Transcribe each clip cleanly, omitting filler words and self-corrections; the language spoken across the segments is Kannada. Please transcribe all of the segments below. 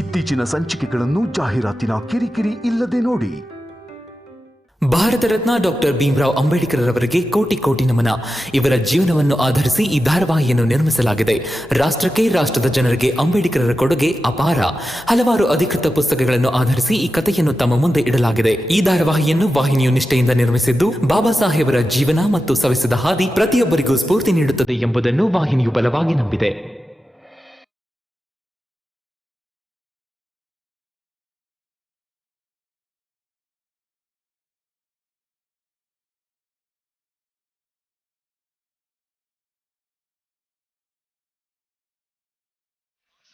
ಇತ್ತೀಚಿನ ಸಂಚಿಕೆಗಳನ್ನು ಜಾಹೀರಾತಿನ ಕಿರಿಕಿರಿ ಇಲ್ಲದೆ ನೋಡಿ. ಭಾರತ ರತ್ನ ಡಾಕ್ಟರ್ ಭೀಮರಾವ್ ಅಂಬೇಡ್ಕರ್ ಅವರಿಗೆ ಕೋಟಿ ಕೋಟಿ ನಮನ. ಇವರ ಜೀವನವನ್ನು ಆಧರಿಸಿ ಈ ಧಾರಾವಾಹಿಯನ್ನು ನಿರ್ಮಿಸಲಾಗಿದೆ. ರಾಷ್ಟ್ರಕ್ಕೆ, ರಾಷ್ಟ್ರದ ಜನರಿಗೆ ಅಂಬೇಡ್ಕರರ ಕೊಡುಗೆ ಅಪಾರ. ಹಲವಾರು ಅಧಿಕೃತ ಪುಸ್ತಕಗಳನ್ನು ಆಧರಿಸಿ ಈ ಕಥೆಯನ್ನು ತಮ್ಮ ಮುಂದೆ ಇಡಲಾಗಿದೆ. ಈ ಧಾರಾವಾಹಿಯನ್ನು ವಾಹಿನಿಯು ನಿಷ್ಠೆಯಿಂದ ನಿರ್ಮಿಸಿದ್ದು, ಬಾಬಾ ಸಾಹೇಬರ ಜೀವನ ಮತ್ತು ಸವೆಸಿದ ಹಾದಿ ಪ್ರತಿಯೊಬ್ಬರಿಗೂ ಸ್ಫೂರ್ತಿ ನೀಡುತ್ತದೆ ಎಂಬುದನ್ನು ವಾಹಿನಿಯು ಬಲವಾಗಿ ನಂಬಿದೆ.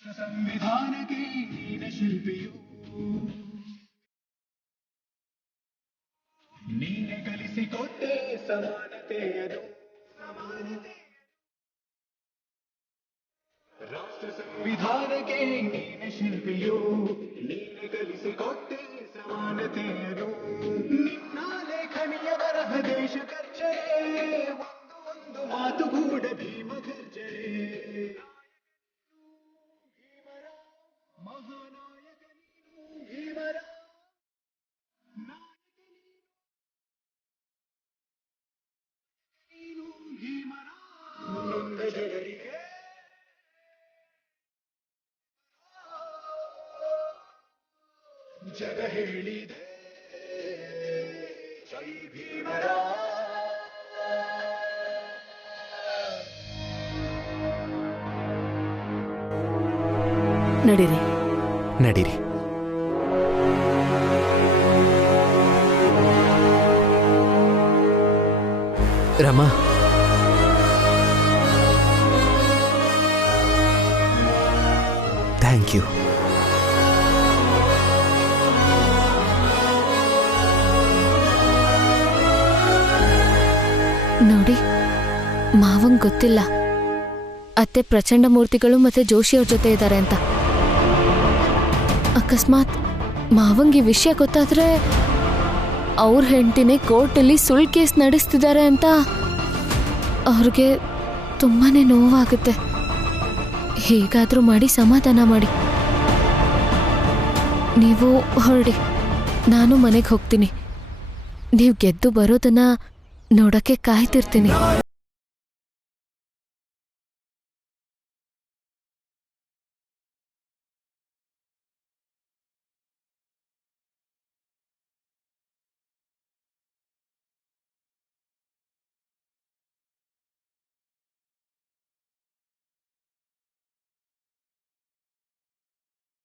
ಸಂವಿಧಾನಕ್ಕೆ ನೀನೆ ಶಿಲ್ಪಿಯು, ನೀನೆ ಕಲಿಸಿಕೊಟ್ಟೆ ಸಮಾನತೆಯದು. ರಾಷ್ಟ್ರ ಸಂವಿಧಾನಕ್ಕೆ ನೀನೆ ಶಿಲ್ಪಿಯು, ನೀನೆ ಕಲಿಸಿಕೊಟ್ಟೆ ಸಮಾನತೆಯದು. ನಿನ್ನ ಲೇಖನಿಯ ಬರಹ ದೇಶ ಕರ್ಜನೆ, ಒಂದು ಮಾತು ಕೂಡ ಭೀಮ ಗರ್ಜನೆ. ಜಗ ಹೇಳಿದೆ ಜೈ ಭೀಮರ. ನಡೀರಿ ನಡೀರಿ. Rama, thank you. ನೋಡಿ, ಮಾವಂಗ್ ಗೊತ್ತಿಲ್ಲ ಅತ್ತೆ ಪ್ರಚಂಡ ಮೂರ್ತಿಗಳು ಮತ್ತೆ ಜೋಶಿಯವ್ರ ಜೊತೆ ಇದ್ದಾರೆ ಅಂತ. ಅಕಸ್ಮಾತ್ ಮಾವಂಗ್ ಈ ವಿಷಯ ಗೊತ್ತಾದ್ರೆ ಅವ್ರ ಹೆಂಡತಿನೇ ಕೋರ್ಟಲ್ಲಿ ಸುಳ್ಳು ಕೇಸ್ ನಡೆಸ್ತಿದ್ದಾರೆ ಅಂತ ಅವ್ರಿಗೆ ತುಂಬಾನೇ ನೋವಾಗುತ್ತೆ. ಹೇಗಾದ್ರೂ ಮಾಡಿ ಸಮಾಧಾನ ಮಾಡಿ. ನೀವು ಹೊರಡಿ, ನಾನು ಮನೆಗೆ ಹೋಗ್ತೀನಿ. ನೀವು ಗೆದ್ದು ಬರೋದನ್ನ ನೋಡಕ್ಕೆ ಕಾಯ್ತಿರ್ತೀನಿ.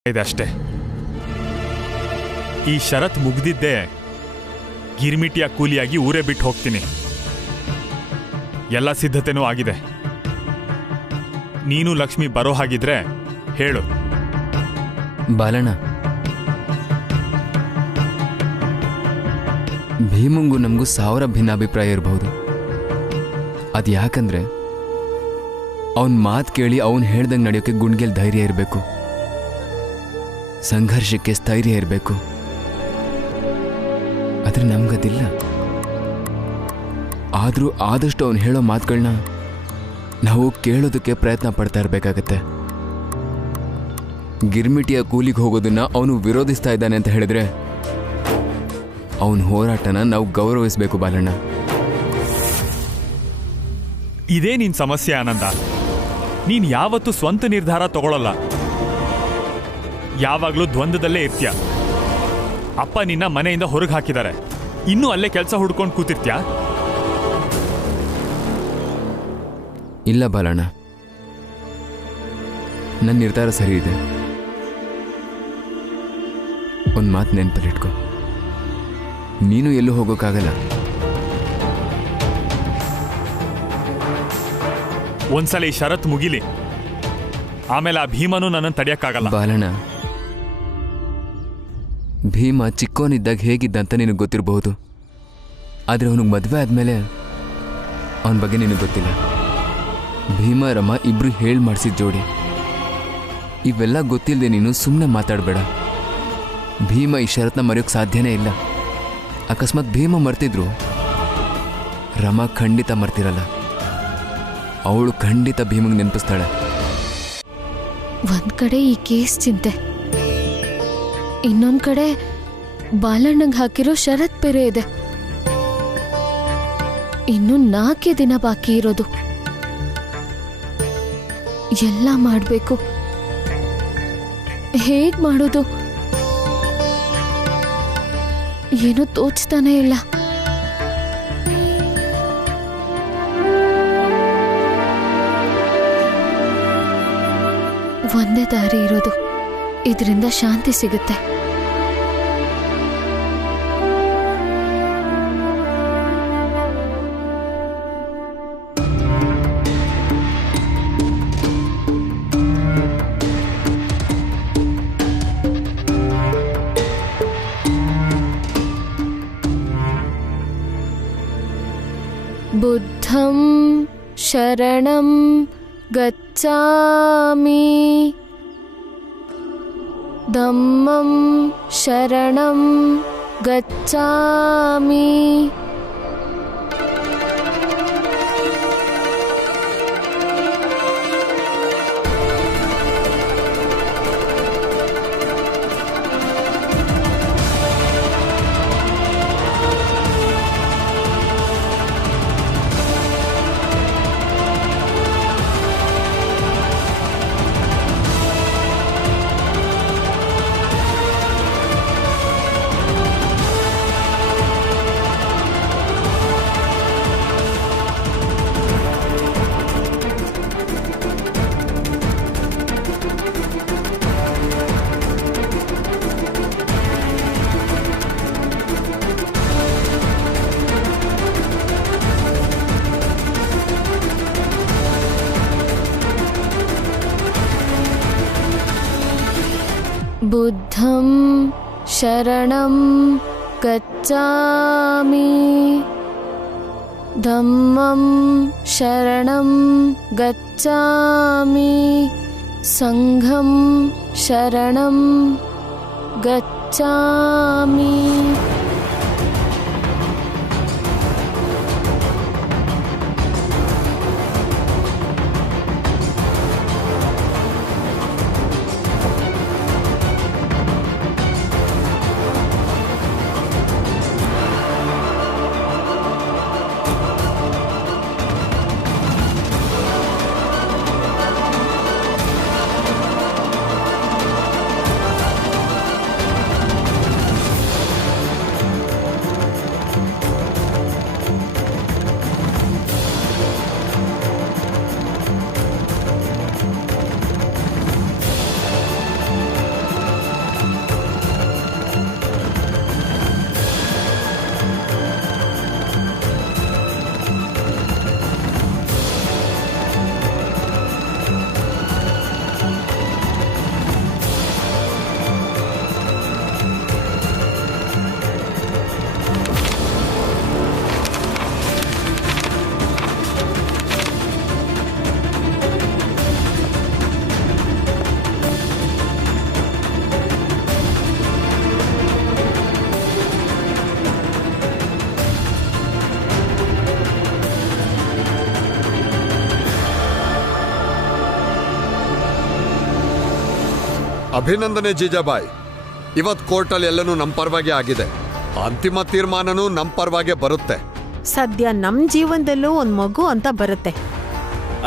ಇದಷ್ಟೇ. ಈ ಷರತ್ ಮುಗ್ದಿದ್ದೆ ಗಿರ್ಮಿಟಿಯ ಕೂಲಿಯಾಗಿ ಊರೇ ಬಿಟ್ಟು ಹೋಗ್ತೀನಿ. ಎಲ್ಲ ಸಿದ್ಧತೆನೂ ಆಗಿದೆ. ನೀನು ಲಕ್ಷ್ಮಿ ಬರೋ ಹಾಗಿದ್ರೆ ಹೇಳು. ಬಾಲಣ್ಣ, ಭೀಮಂಗೂ ನಮಗೂ 1000 ಭಿನ್ನಾಭಿಪ್ರಾಯ ಇರಬಹುದು. ಅದು ಯಾಕಂದ್ರೆ ಅವನ ಮಾತು ಕೇಳಿ ಅವನು ಹೇಳ್ದಂಗೆ ನಡೆಯೋಕ್ಕೆ ಗುಂಡ್ಗೆಲ್ ಧೈರ್ಯ ಇರಬೇಕು, ಸಂಘರ್ಷಕ್ಕೆ ಸ್ಥೈರ್ಯ ಇರಬೇಕು. ಆದರೆ ನಮ್ಗದಿಲ್ಲ. ಆದರೂ ಆದಷ್ಟು ಅವನು ಹೇಳೋ ಮಾತುಗಳನ್ನ ನಾವು ಕೇಳೋದಕ್ಕೆ ಪ್ರಯತ್ನ ಪಡ್ತಾ ಇರಬೇಕಾಗತ್ತೆ. ಗಿರ್ಮಿಟಿಯ ಕೂಲಿಗೆ ಹೋಗೋದನ್ನ ಅವನು ವಿರೋಧಿಸ್ತಾ ಇದ್ದಾನೆ ಅಂತ ಹೇಳಿದ್ರೆ ಅವನ ಹೋರಾಟನ ನಾವು ಗೌರವಿಸಬೇಕು ಬಾಲಣ್ಣ. ಇದೇ ನಿನ್ ಸಮಸ್ಯೆ ಆನಂದ. ನೀನ್ ಯಾವತ್ತೂ ಸ್ವಂತ ನಿರ್ಧಾರ ತಗೊಳ್ಳಲ್ಲ, ಯಾವಾಗಲೂ ದ್ವಂದ್ವದಲ್ಲೇ ಇರ್ತೀಯ. ಅಪ್ಪ ನಿನ್ನ ಮನೆಯಿಂದ ಹೊರಗೆ ಹಾಕಿದ್ದಾರೆ, ಇನ್ನೂ ಅಲ್ಲೇ ಕೆಲಸ ಹುಡ್ಕೊಂಡು ಕೂತಿರ್ತ್ಯಾ? ಇಲ್ಲ ಬಾಲಣ್ಣ, ನನ್ನ ನಿರ್ಧಾರ ಸರಿ ಇದೆ. ಒಂದು ಮಾತು ನೆನಪಲ್ಲಿಟ್ಕೊ, ನೀನು ಎಲ್ಲೂ ಹೋಗೋಕ್ಕಾಗಲ್ಲ. ಒಂದ್ಸಲ ಈ ಷರತ್ ಮುಗಿಲಿ, ಆಮೇಲೆ ಆ ಭೀಮನು ನನ್ನನ್ನು ತಡೆಯಕ್ಕಾಗಲ್ಲ. ಬಾಲಣ್ಣ, ಭೀಮ ಚಿಕ್ಕೋನಿದ್ದಾಗ ಹೇಗಿದ್ದಂತ ನಿನಗೆ ಗೊತ್ತಿರಬಹುದು. ಆದರೆ ಅವನಿಗೆ ಮದುವೆ ಆದಮೇಲೆ ಅವನ ಬಗ್ಗೆ ನಿನಗೆ ಗೊತ್ತಿಲ್ಲ. ಭೀಮ ರಮ ಇಬ್ರು ಹೇಳಿ ಮಾಡಿಸಿದ ಜೋಡಿ. ಇವೆಲ್ಲ ಗೊತ್ತಿಲ್ಲದೆ ನೀನು ಸುಮ್ಮನೆ ಮಾತಾಡಬೇಡ. ಭೀಮ ಈ ಷರತ್ನ ಮರೆಯೋಕ್ಕೆ ಸಾಧ್ಯನೇ ಇಲ್ಲ. ಅಕಸ್ಮಾತ್ ಭೀಮ ಮರ್ತಿದ್ರು ರಮ ಖಂಡಿತ ಮರ್ತಿರಲ್ಲ. ಅವಳು ಖಂಡಿತ ಭೀಮಗೆ ನೆನಪಿಸ್ತಾಳೆ. ಒಂದ್ ಕಡೆ ಈ ಕೇಸ್ ಚಿಂತೆ, ಇನ್ನೊಂದ್ ಕಡೆ ಬಾಲಣ್ಣಂಗ್ ಹಾಕಿರೋ ಷರತ್ ಬೇರೆ ಇದೆ. ಇನ್ನು 4 ದಿನ ಬಾಕಿ ಇರೋದು. ಎಲ್ಲ ಮಾಡ್ಬೇಕು. ಹೇಗ್ ಮಾಡೋದು ಏನೋ ತೋಚ್ತಾನೆ ಇಲ್ಲ. ಒಂದೇ ದಾರಿ ಇರೋದು. ಇದರಿಂದ ಶಾಂತಿ ಸಿಗುತ್ತೆ. ಬುದ್ಧಂ ಶರಣಂ ಗಚ್ಚಾಮಿ ಧಮ್ಮಂ ಶರಣಂ ಗಚ್ಚಾಮಿ ಬುದ್ಧಂ ಶರಣಂ ಗಚ್ಚಾಮಿ ಧಮ್ಮಂ ಶರಣಂ ಗಚ್ಚಾಮಿ ಸಂಘಂ ಶರಣಂ ಗಚ್ಚಾಮಿ. ಅಭಿನಂದನೆ ಜೀಜಾಬಾಯ್. ಇವತ್ತು ಕೋರ್ಟಲ್ಲಿ ಎಲ್ಲನೂ ನಮ್ಮ ಪರವಾಗಿ ಆಗಿದೆ. ಅಂತಿಮ ತೀರ್ಮಾನನೂ ನಮ್ಮ ಪರವಾಗಿ ಬರುತ್ತೆ. ಸದ್ಯ ನಮ್ಮ ಜೀವನದಲ್ಲೂ ಒಂದು ಮಗು ಅಂತ ಬರುತ್ತೆ.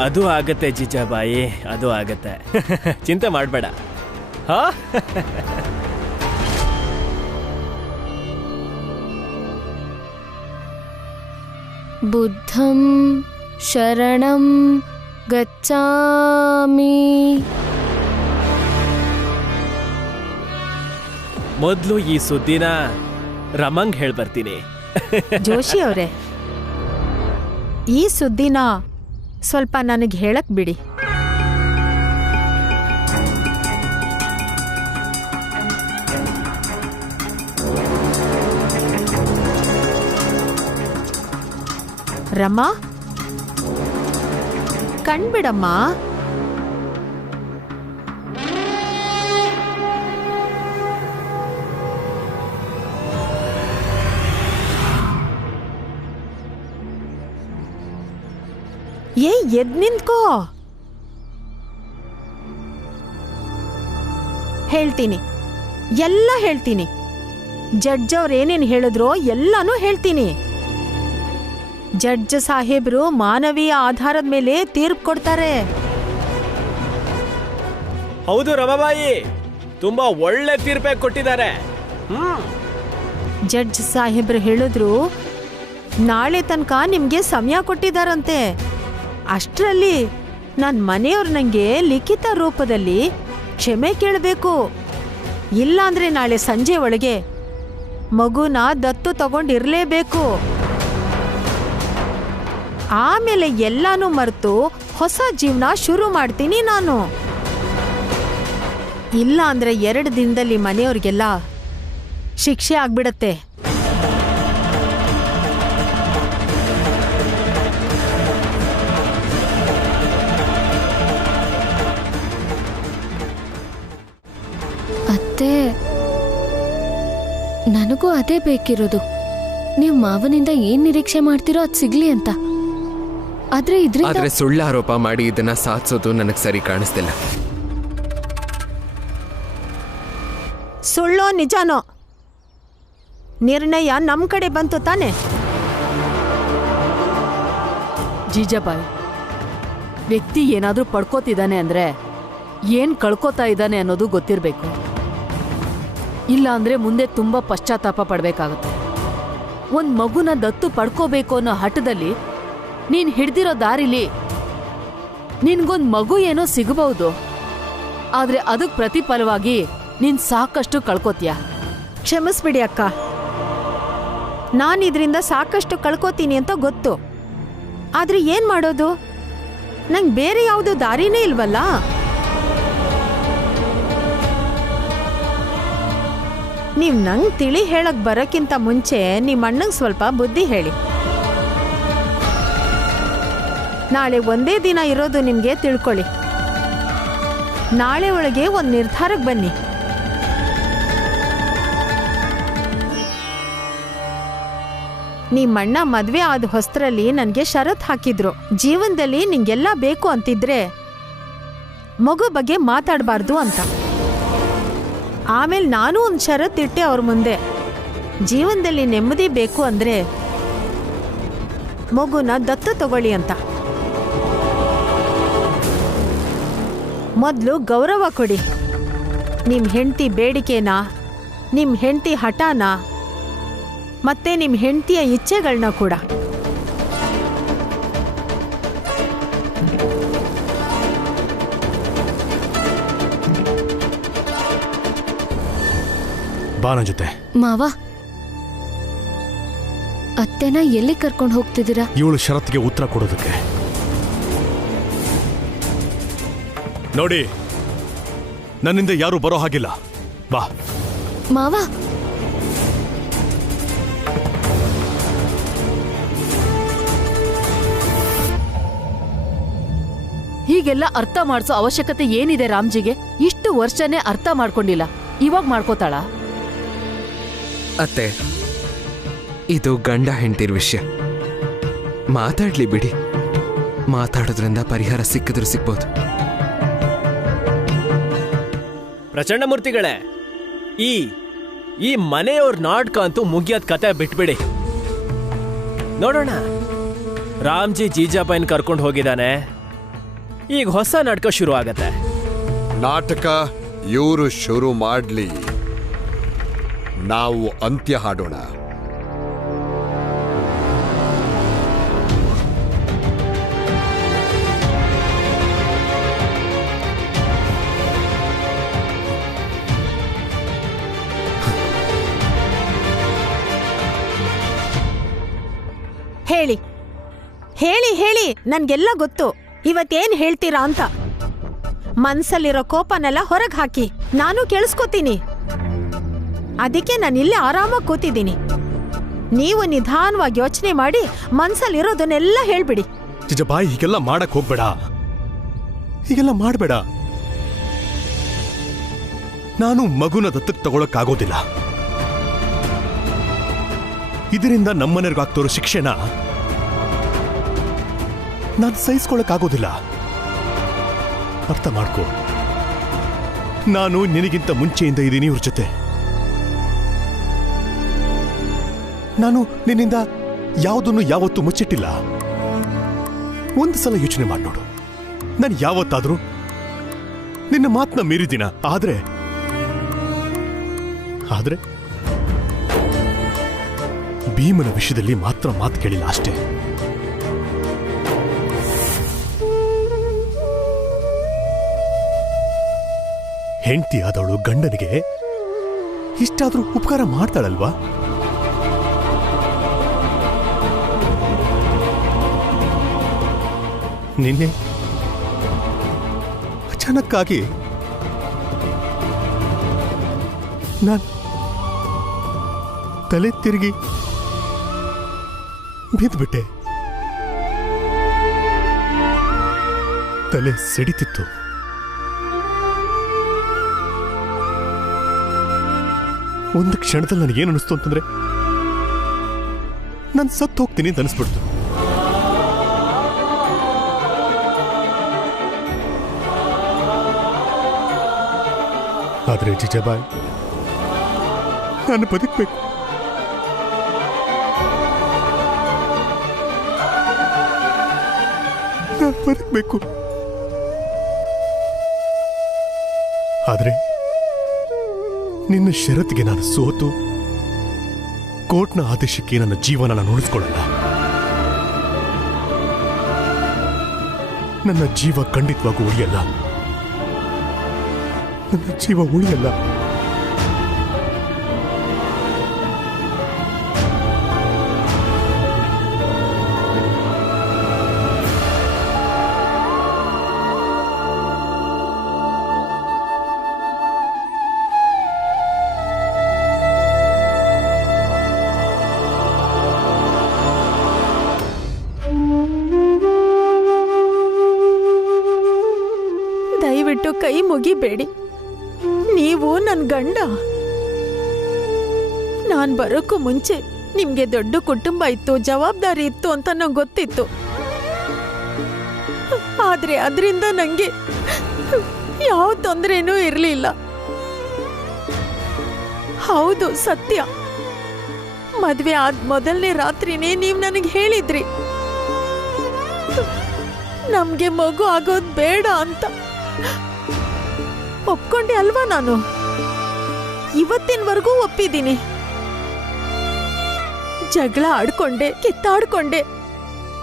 ಅದು ಆಗತ್ತೆ ಜೀಜಾಬಾಯಿ, ಅದು ಆಗತ್ತೆ. ಚಿಂತೆ ಮಾಡಬೇಡ. ಹಾ, ಬುದ್ಧಂ ಶರಣಂ ಗಚ್ಚಾಮಿ. ಮೊದಲು ಈ ಸುದ್ದಿನ ರಮಂಗ್ ಹೇಳ್ಬರ್ತೀನಿ. ಜೋಶಿ ಅವರೇ, ಈ ಸುದ್ದಿನ ಸ್ವಲ್ಪ ನನಗೆ ಹೇಳಕ್ ಬಿಡಿ. ರಮಾ, ಕಣ್ಬಿಡಮ್ಮ. ಎದ್ ನಿಂತ್ಕೋ. ಹೇಳ್ತೀನಿ, ಎಲ್ಲ ಹೇಳ್ತೀನಿ. ಜಡ್ಜ್ ಅವ್ರು ಏನೇನು ಹೇಳಿದ್ರೋ ಎಲ್ಲಾನು ಹೇಳ್ತೀನಿ. ಜಡ್ಜ್ ಸಾಹೇಬ್ರು ಮಾನವೀಯ ಆಧಾರದ ಮೇಲೆ ತೀರ್ಪು ಕೊಡ್ತಾರೆ. ಹೌದು ರಮಾಬಾಯಿ, ತುಂಬಾ ಒಳ್ಳೆ ತೀರ್ಪೇ ಕೊಟ್ಟಿದ್ದಾರೆ. ಜಡ್ಜ್ ಸಾಹೇಬ್ರು ಹೇಳಿದ್ರು ನಾಳೆ ತನಕ ನಿಮ್ಗೆ ಸಮಯ ಕೊಟ್ಟಿದ್ದಾರಂತೆ. ಅಷ್ಟರಲ್ಲಿ ನನ್ನ ಮನೆಯವ್ರು ನನಗೆ ಲಿಖಿತ ರೂಪದಲ್ಲಿ ಕ್ಷಮೆ ಕೇಳಬೇಕು. ಇಲ್ಲಾಂದ್ರೆ ನಾಳೆ ಸಂಜೆ ಒಳಗೆ ಮಗುನ ದತ್ತು ತಗೊಂಡಿರ್ಲೇಬೇಕು. ಆಮೇಲೆ ಎಲ್ಲಾನು ಮರೆತು ಹೊಸ ಜೀವನ ಶುರು ಮಾಡ್ತೀನಿ ನಾನು. ಇಲ್ಲ ಅಂದ್ರೆ 2 ದಿನದಲ್ಲಿ ಮನೆಯವ್ರಿಗೆಲ್ಲ ಶಿಕ್ಷೆ ಆಗ್ಬಿಡತ್ತೆ. ಅತ್ತೆ, ನನಗೂ ಅದೇ ಬೇಕಿರೋದು. ನೀವು ಮಾವನಿಂದ ಏನ್ ನಿರೀಕ್ಷೆ ಮಾಡ್ತೀರೋ ಅದು ಸಿಗ್ಲಿ ಅಂತ. ಆದ್ರೆ ಸುಳ್ಳು ಆರೋಪ ಮಾಡಿ ಇದನ್ನ ಸಾಧಿಸೋದು ನನಗೆ ಸರಿ ಕಾಣಿಸ್ತಿಲ್ಲ. ಸುಳ್ಳೋ ನಿಜಾನೋ ನಿರ್ಣಯ ನಮ್ ಕಡೆ ಬಂತು ತಾನೆ. ಜೀಜಾಬಾಯಿ, ವ್ಯಕ್ತಿ ಏನಾದ್ರೂ ಪಡ್ಕೋತಿದ್ದಾನೆ ಅಂದ್ರೆ ಏನ್ ಕಳ್ಕೋತಾ ಇದ್ದಾನೆ ಅನ್ನೋದು ಗೊತ್ತಿರಬೇಕು. ಇಲ್ಲ ಅಂದ್ರೆ ಮುಂದೆ ತುಂಬಾ ಪಶ್ಚಾತ್ತಾಪ ಪಡ್ಬೇಕಾಗತ್ತೆ. ಒಂದ್ ಮಗುನ ದತ್ತು ಪಡ್ಕೋಬೇಕು ಅನ್ನೋ ಹಠದಲ್ಲಿ ನೀನ್ ಹಿಡ್ದಿರೋ ದಾರಿಲಿ ನಿನ್ಗೊಂದ್ ಮಗು ಏನೋ ಸಿಗಬಹುದು. ಆದ್ರೆ ಅದಕ್ ಪ್ರತಿಫಲವಾಗಿ ನೀನ್ ಸಾಕಷ್ಟು ಕಳ್ಕೋತೀಯ. ಕ್ಷಮಿಸ್ಬಿಡಿ ಅಕ್ಕ, ನಾನಿದ್ರಿಂದ ಸಾಕಷ್ಟು ಕಳ್ಕೋತೀನಿ ಅಂತ ಗೊತ್ತು. ಆದ್ರೆ ಏನ್ ಮಾಡೋದು? ನಂಗೆ ಬೇರೆ ಯಾವುದು ದಾರಿನೇ ಇಲ್ವಲ್ಲ. ನೀವ್ ನಂಗೆ ತಿಳಿ ಹೇಳಕ್ ಬರೋಕ್ಕಿಂತ ಮುಂಚೆ ನಿಮ್ಮ ಅಣ್ಣಂಗೆ ಸ್ವಲ್ಪ ಬುದ್ಧಿ ಹೇಳಿ. ನಾಳೆ ಒಂದೇ ದಿನ ಇರೋದು ನಿಮ್ಗೆ ತಿಳ್ಕೊಳ್ಳಿ. ನಾಳೆ ಒಳಗೆ ಒಂದು ನಿರ್ಧಾರಕ್ಕೆ ಬನ್ನಿ. ನಿಮ್ಮಣ್ಣ ಮದ್ವೆ ಆದ ಹೊಸ್ತರಲ್ಲಿ ನನಗೆ ಷರತ್ ಹಾಕಿದ್ರು, ಜೀವನದಲ್ಲಿ ನಿಂಗೆಲ್ಲ ಬೇಕು ಅಂತಿದ್ರೆ ಮಗು ಬಗ್ಗೆ ಮಾತಾಡಬಾರ್ದು ಅಂತ. ಆಮೇಲೆ ನಾನು ಒಂದು ಷರತ್ ಇಟ್ಟೆ ಅವ್ರ ಮುಂದೆ, ಜೀವನದಲ್ಲಿ ನೆಮ್ಮದಿ ಬೇಕು ಅಂದ್ರೆ ಮಗುನ ದತ್ತು ತಗೊಳ್ಳಿ ಅಂತ. ಮೊದಲು ಗೌರವ ಕೊಡಿ. ನಿಮ್ಮ ಹೆಂಡತಿ ಬೇಡಿಕೆನಾ, ನಿಮ್ಮ ಹೆಂಡತಿ ಹಠಾನ, ಮತ್ತೆ ನಿಮ್ಮ ಹೆಂಡತಿಯ ಇಚ್ಛೆಗಳನ್ನ ಕೂಡ. ಬಾನ ಜೊತೆ ಮಾವ, ಅತ್ತೆನ ಎಲ್ಲಿ ಕರ್ಕೊಂಡು ಹೋಗ್ತಿದ್ದೀರಾ? ಇವಳು ಷರತ್ತಿಗೆ ಉತ್ತರ ಕೊಡೋದಕ್ಕೆ. ನೋಡಿ, ನನ್ನಿಂದ ಯಾರು ಬರೋ ಹಾಗಿಲ್ಲ. ಬಾ ಮಾವ. ಹೀಗೆಲ್ಲ ಅರ್ಥ ಮಾಡಿಸೋ ಅವಶ್ಯಕತೆ ಏನಿದೆ ರಾಮ್ಜಿಗೆ? ಇಷ್ಟು ವರ್ಷನೇ ಅರ್ಥ ಮಾಡ್ಕೊಂಡಿಲ್ಲ, ಇವಾಗ ಮಾಡ್ಕೋತಾಳ? ಅತ್ತೆ, ಇದು ಗಂಡ ಹೆಂಡತಿರ ವಿಷಯ. ಮಾತಾಡ್ಲಿ ಬಿಡಿ. ಮಾತಾಡೋದ್ರಿಂದ ಪರಿಹಾರ ಸಿಕ್ಕಿದ್ರು ಸಿಗ್ಬೋದು. ಪ್ರಚಂಡ ಮೂರ್ತಿಗಳೇ, ಈ ಮನೆಯವ್ರ ನಾಟಕ ಅಂತೂ ಮುಗಿಯೋದ್ ಕತೆ ಬಿಟ್ಬಿಡಿ. ನೋಡೋಣ, ರಾಮ್ಜಿ ಜೀಜಾಬಾಯಿನ ಕರ್ಕೊಂಡು ಹೋಗಿದ್ದಾನೆ. ಈಗ ಹೊಸ ನಾಟಕ ಶುರು ಆಗತ್ತೆ. ನಾಟಕ ಇವರು ಶುರು ಮಾಡ್ಲಿ, ನಾವು ಅಂತ್ಯ ಹಾಡೋಣ. ಹೇಳಿ ಹೇಳಿ ಹೇಳಿ, ನನ್ಗೆಲ್ಲ ಗೊತ್ತು ಇವತ್ತೇನ್ ಹೇಳ್ತೀರಾ ಅಂತ. ಮನ್ಸಲ್ಲಿರೋ ಕೋಪನೆಲ್ಲ ಹೊರಗೆ ಹಾಕಿ, ನಾನು ಕೇಳಿಸ್ಕೊತೀನಿ. ಅದಕ್ಕೆ ನಾನು ಇಲ್ಲೇ ಆರಾಮಾಗಿ ಕೂತಿದ್ದೀನಿ. ನೀವು ನಿಧಾನವಾಗಿ ಯೋಚನೆ ಮಾಡಿ ಮನ್ಸಲ್ಲಿರೋದನ್ನೆಲ್ಲ ಹೇಳ್ಬಿಡಿ. ಜಿಜಾಬಾಯಿ, ಹೀಗೆಲ್ಲ ಮಾಡಕ್ ಹೋಗ್ಬೇಡ. ಹೀಗೆಲ್ಲ ಮಾಡಬೇಡ. ನಾನು ಮಗುನ ದತ್ತಕ್ಕೆ ತಗೊಳಕ್ಕಾಗೋದಿಲ್ಲ. ಇದರಿಂದ ನಮ್ಮನೆಯವ್ರಿಗಾಗ್ತೋರೋ ಶಿಕ್ಷೆನ ನಾನು ಸಹಿಸ್ಕೊಳಕ್ಕಾಗೋದಿಲ್ಲ. ಅರ್ಥ ಮಾಡ್ಕೋ. ನಾನು ನಿನಗಿಂತ ಮುಂಚೆಯಿಂದ ಇದ್ದೀನಿ ಇವ್ರ ಜೊತೆ. ನಾನು ನಿನ್ನಿಂದ ಯಾವುದನ್ನು ಯಾವತ್ತೂ ಮುಚ್ಚಿಟ್ಟಿಲ್ಲ. ಒಂದು ಸಲ ಯೋಚನೆ ಮಾಡಿ ನೋಡು, ನಾನು ಯಾವತ್ತಾದ್ರೂ ನಿನ್ನ ಮಾತನ್ನ ಮೀರಿದ್ದೀನ? ಆದ್ರೆ ಭೀಮನ ವಿಷಯದಲ್ಲಿ ಮಾತ್ರ ಮಾತು ಕೇಳಿಲ್ಲ ಅಷ್ಟೇ. ಹೆಂಡತಿಯಾದವಳು ಗಂಡನಿಗೆ ಇಷ್ಟಾದ್ರೂ ಉಪಕಾರ ಮಾಡ್ತಾಳಲ್ವಾ? ನಿನ್ನೆ ಅಚಾನಕ್ಕಾಗಿ ನಾನು ತಲೆ ತಿರುಗಿ ಬಿದ್ದುಬಿಟ್ಟೆ. ತಲೆ ಸಿಡಿತಿತ್ತು. ಒಂದು ಕ್ಷಣದಲ್ಲಿ ನನಗೇನು ಅನಿಸ್ತು ಅಂತಂದ್ರೆ ನಾನು ಸತ್ತು ಹೋಗ್ತೀನಿ ಅಂತ ಅನಿಸ್ಬಿಡ್ತು. ಆದ್ರೆ ಜಿಜಾಬಾಯಿ, ನಾನು ಬದುಕಬೇಕು. ನಾನು ಬದುಕಬೇಕು. ಆದ್ರೆ ನಿನ್ನ ಷರತ್ತಿಗೆ ನಾನು ಸೋತು ಕೋರ್ಟ್ನ ಆದೇಶಕ್ಕೆ ನನ್ನ ಜೀವನ ನಾನು ಉಳಿಸ್ಕೊಳ್ಳಲ್ಲ. ನನ್ನ ಜೀವ ಖಂಡಿತವಾಗೂ ಉಳಿಯಲ್ಲ. ನನ್ನ ಜೀವ ಉಳಿಯಲ್ಲ. ದಯವಿಟ್ಟು ಕೈ ಮುಗಿಬೇಡಿ. ನೀವು ನನ್ನ ಗಂಡ. ನಾನ್ ಬರೋಕ್ಕೂ ಮುಂಚೆ ನಿಮ್ಗೆ ದೊಡ್ಡ ಕುಟುಂಬ ಇತ್ತು, ಜವಾಬ್ದಾರಿ ಇತ್ತು ಅಂತ ನಂಗೆ ಗೊತ್ತಿತ್ತು. ಆದ್ರೆ ಅದರಿಂದ ನಂಗೆ ಯಾವ ತೊಂದರೆನೂ ಇರಲಿಲ್ಲ. ಹೌದು, ಸತ್ಯ. ಮದ್ವೆ ಆದ ಮೊದಲನೇ ರಾತ್ರಿನೇ ನೀವು ನನಗೆ ಹೇಳಿದ್ರಿ ನಮ್ಗೆ ಮಗು ಆಗೋದು ಬೇಡ ಅಂತ. ಒಪ್ಕೊಂಡೆ ಅಲ್ವಾ? ನಾನು ಇವತ್ತಿನವರೆಗೂ ಒಪ್ಪಿದ್ದೀನಿ. ಜಗಳ ಆಡ್ಕೊಂಡೆ, ಕಿತ್ತಾಡ್ಕೊಂಡೆ,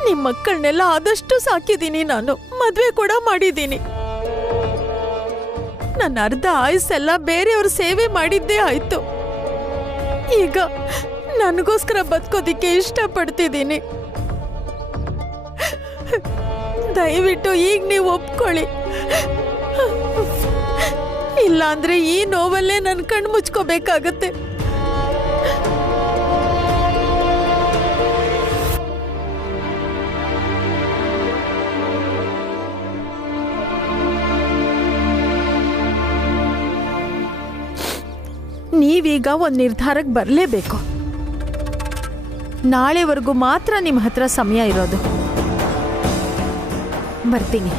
ನಿಮ್ ಮಕ್ಕಳನ್ನೆಲ್ಲ ಆದಷ್ಟು ಸಾಕಿದ್ದೀನಿ. ನಾನು ಮದ್ವೆ ಕೂಡ ಮಾಡಿದ್ದೀನಿ. ನನ್ನ ಅರ್ಧ ಆಯುಸ್ಸೆಲ್ಲ ಬೇರೆಯವ್ರ ಸೇವೆ ಮಾಡಿದ್ದೇ ಆಯ್ತು. ಈಗ ನನಗೋಸ್ಕರ ಬದುಕೋದಿಕ್ಕೆ ಇಷ್ಟಪಡ್ತಿದ್ದೀನಿ. ದಯವಿಟ್ಟು ಈಗ ನೀವು ಒಪ್ಕೊಳ್ಳಿ. ಇಲ್ಲಾಂದ್ರೆ ಈ ನೋವಲ್ಲೇ ನನ್ನ ಕಣ್ಣು ಮುಚ್ಕೋಬೇಕಾಗತ್ತೆ. ನೀವೀಗ ಒಂದು ನಿರ್ಧಾರಕ್ಕೆ ಬರಲೇಬೇಕು. ನಾಳೆವರೆಗೂ ಮಾತ್ರ ನಿಮ್ಮ ಹತ್ರ ಸಮಯ ಇರೋದು. ಬರ್ತೀನಿ.